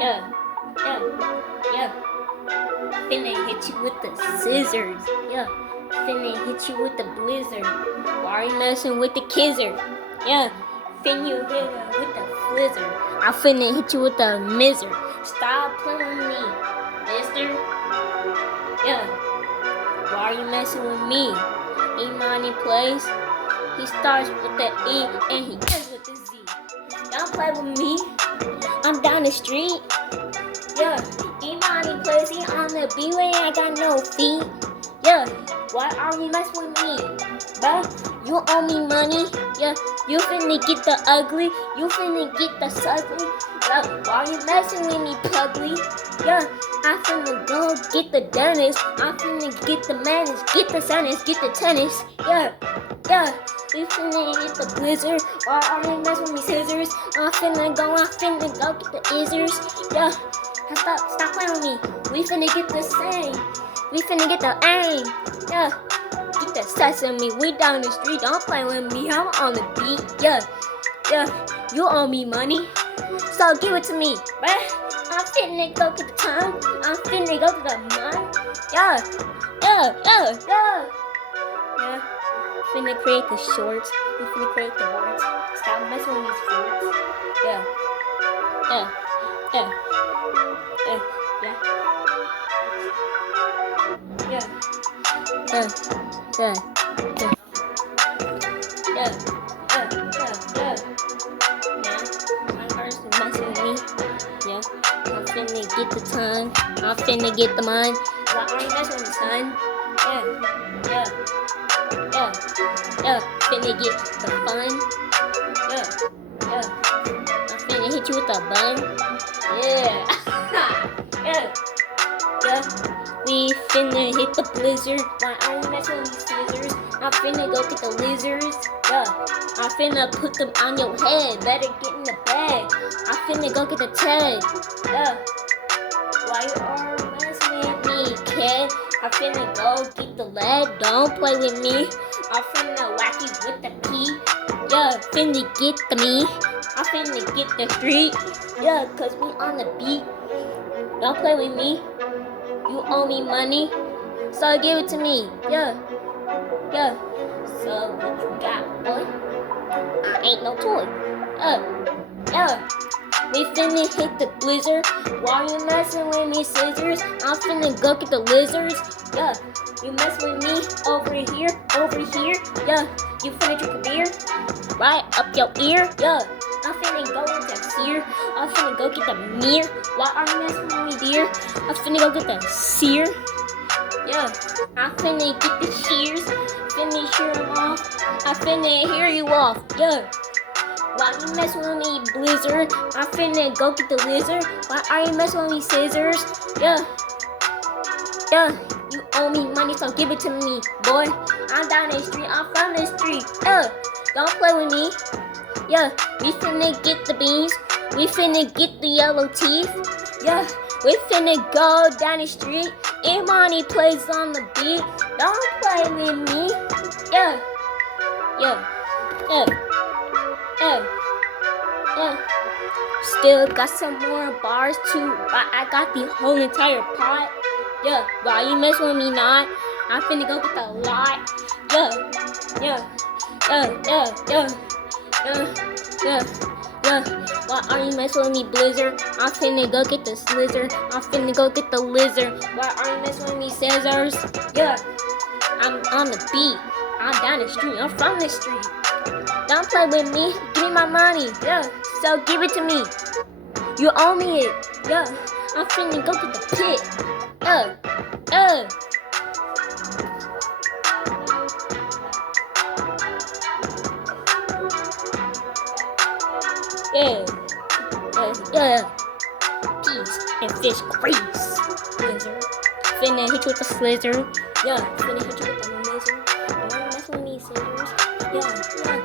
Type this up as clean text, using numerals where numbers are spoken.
Yeah, yeah, yeah. Finna hit you with the scissors. Yeah, finna hit you with the blizzard. Why are you messing with the kizzer? Yeah, finna hit her with the flizzard. I finna hit you with the miser. Stop playing with me, mister. Yeah, why are you messing with me? Imani plays. He starts with the E and he ends with the Z. Don't play with me. I'm down the street. Yeah, Imani plays. He on the B-way. I got no feet. Yeah, why are you messing with me? Bruh, you owe me money. Yeah, you finna get the ugly. You finna get the ugly. Yeah, why are you messing with me, pugly? Yeah, I finna go get the dentist. I finna get the manners. Get the tennis. Get the tennis. Yeah, yeah. We finna get the blizzard. Why are you messing with me, scissors? I finna go get the izzers. Yeah, stop playing with me. We finna get the same. We finna get the aim. Yeah, get the sesame. We down the street. Don't play with me. I'm on the beat. Yeah, yeah. You owe me money, so give it to me, bruh. I'm finna go get the time. I'm finna go to the mine. Yeah, yeah, yeah, yeah. Yeah. Finna create the shorts. We finna create the words. Stop messing with these shorts. Yeah, yeah, yeah, yeah, yeah. Yeah, yeah, yeah, yeah, yeah, yeah, yeah. My heart's messing with me. Yeah, I'm finna get the tongue. I'm finna get the mind. Why are you messing with me, son? Yeah, yeah, yeah, yeah. Finna get the fun. Yeah, yeah. I'm finna hit you with the bun. Yeah, yeah. Yeah, we finna hit the blizzard. Why are you messing with these scissors? I'm finna go get the lizards. Yeah, I'm finna put them on your head. Better get in the bag. I'm finna go get the tag. Yeah, why you are messing with me, kid? I'm finna go get the lead. Don't play with me. I'm finna whack you with the P. Yeah, finna get the me. I'm finna get the street. Yeah, cause we on the beat. Don't play with me. You owe me money, so give it to me. Yeah, yeah. So what you got, boy? I ain't no toy. Yeah. We finna hit the blizzard. Why you messing with me, scissors? I'm finna go get the lizards. Yeah, you mess with me over here, over here. Yeah, you finna drink a beer right up your ear. Yeah, I'm finna go with the sear. I'm finna go get the mirror. Why are you messing with me, dear? I'm finna go get the sear. Yeah, I'm finna get the shears. Finna shear them off. I'm finna hear you off. Yeah. Why you messing with me, blizzard? I'm finna go get the lizard. Why are you messing with me, scissors? Yeah. Yeah. You owe me money, so give it to me, boy. I'm down the street. I'm from the street. Yeah. Don't play with me. Yeah. We finna get the beans. We finna get the yellow teeth. Yeah. We finna go down the street. Imani plays on the beat. Don't play with me. Yeah. Yeah. Yeah. Yeah. Yeah. Still got some more bars too, but I got the whole entire pot. Yeah, why you mess with me not? I'm finna go get the lot. Yeah, yeah, yeah, yeah, yeah, yeah, yeah, yeah. Why are you messing with me, blizzard? I'm finna go get the slizard. I'm finna go get the lizard. Why are you messing with me, scissors? Yeah, I'm on the beat. I'm down the street. I'm from the street. Don't play with me. Give me my money. Yeah. So give it to me. You owe me it. Yeah. I'm finna go get the pit. Yeah. Yeah. Yeah. Yeah. Peas and fish grease. Lizard. Finna hit you with the slizard. Yeah. Finna hit you with the lizard. Why you messing with me, scissors? Yeah. Yeah.